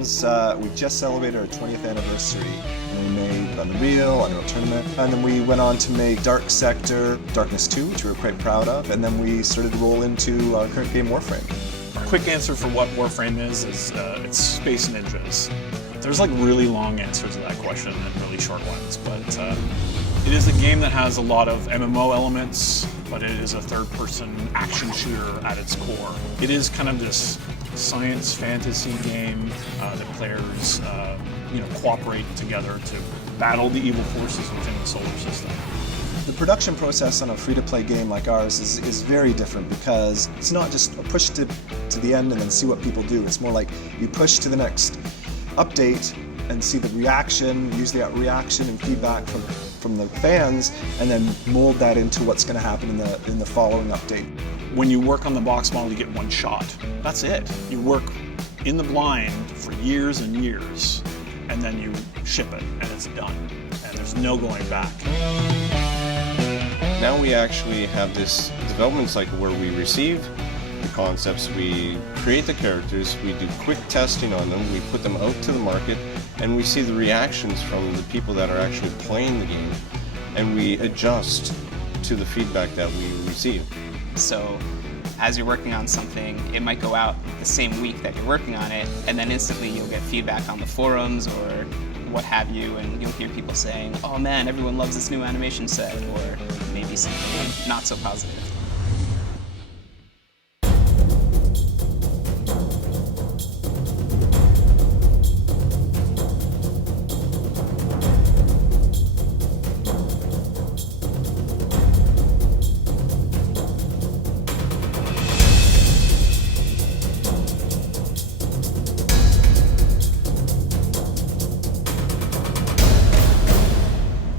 games. We just celebrated our 20th anniversary. And we made Unreal Tournament, and then we went on to make Dark Sector, Darkness 2, which we were quite proud of, and then we started to roll into our current game, Warframe. Quick answer for what Warframe is it's Space Ninjas. There's like really long answers to that question and really short ones, but it is a game that has a lot of MMO elements, but it is a third-person action shooter at its core. It is kind of this science fantasy game that players cooperate together to battle the evil forces within the solar system. The production process on a free-to-play game like ours is very different because it's not just a push to the end and then see what people do. It's more like you push to the next update and see the reaction, use that reaction and feedback from the fans, and then mold that into what's going to happen in the following update. When you work on the box model, you get one shot. That's it. You work in the blind for years and years, and then you ship it, and it's done. And there's no going back. Now we actually have this development cycle where we receive the concepts, we create the characters, we do quick testing on them, we put them out to the market, and we see the reactions from the people that are actually playing the game, and we adjust to the feedback that we receive. So as you're working on something, it might go out the same week that you're working on it, and then instantly you'll get feedback on the forums or what have you, and you'll hear people saying, oh man, everyone loves this new animation set, or maybe something not so positive.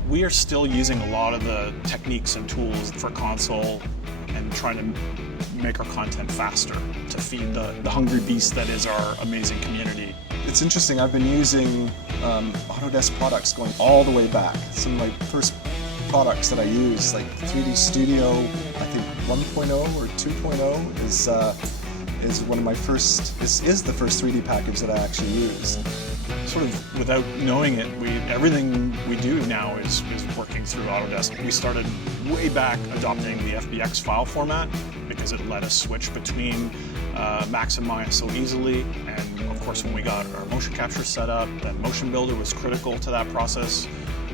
We are still using a lot of the techniques and tools for console and trying to make our content faster to feed the hungry beast that is our amazing community. It's interesting, I've been using Autodesk products going all the way back. Some of my first products that I use, like 3D Studio, I think 1.0 or 2.0 is one of my first, is the first 3D package that I actually used. Sort of without knowing it, everything we do now is working through Autodesk. We started way back adopting the FBX file format because it let us switch between Max and Maya so easily. And of course, when we got our motion capture set up, that motion builder was critical to that process.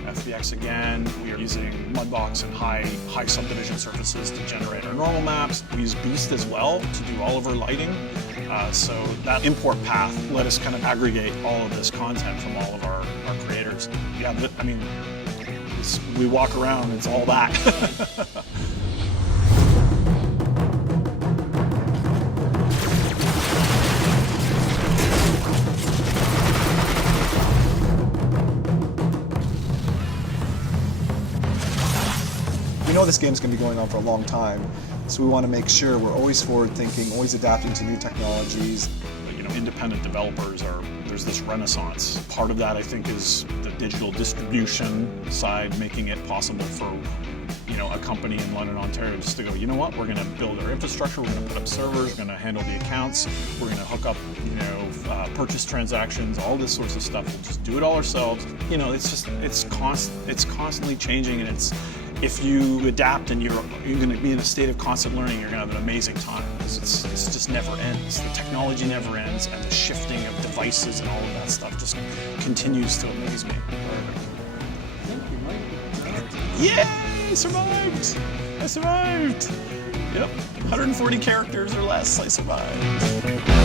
FBX again, we are using Mudbox and high subdivision surfaces to generate our normal maps. We use Beast as well to do all of our lighting. So that import path let us kind of aggregate all of this content from all of our creators. Yeah, I mean, we walk around, it's all that. We know this game's going to be going on for a long time, so we want to make sure we're always forward-thinking, always adapting to new technologies. Independent developers there's this renaissance. Part of that, I think, is the digital distribution side, making it possible for a company in London, Ontario just to go, you know what, we're going to build our infrastructure, we're going to put up servers, we're going to handle the accounts, we're going to hook up, purchase transactions, all this sorts of stuff. We'll just do it all ourselves. It's constantly changing, and if you adapt and you're going to be in a state of constant learning, you're going to have an amazing time. It just never ends. The technology never ends, and the shifting of devices and all of that stuff just continues to amaze me. Yeah! I survived! I survived! Yep, 140 characters or less, I survived.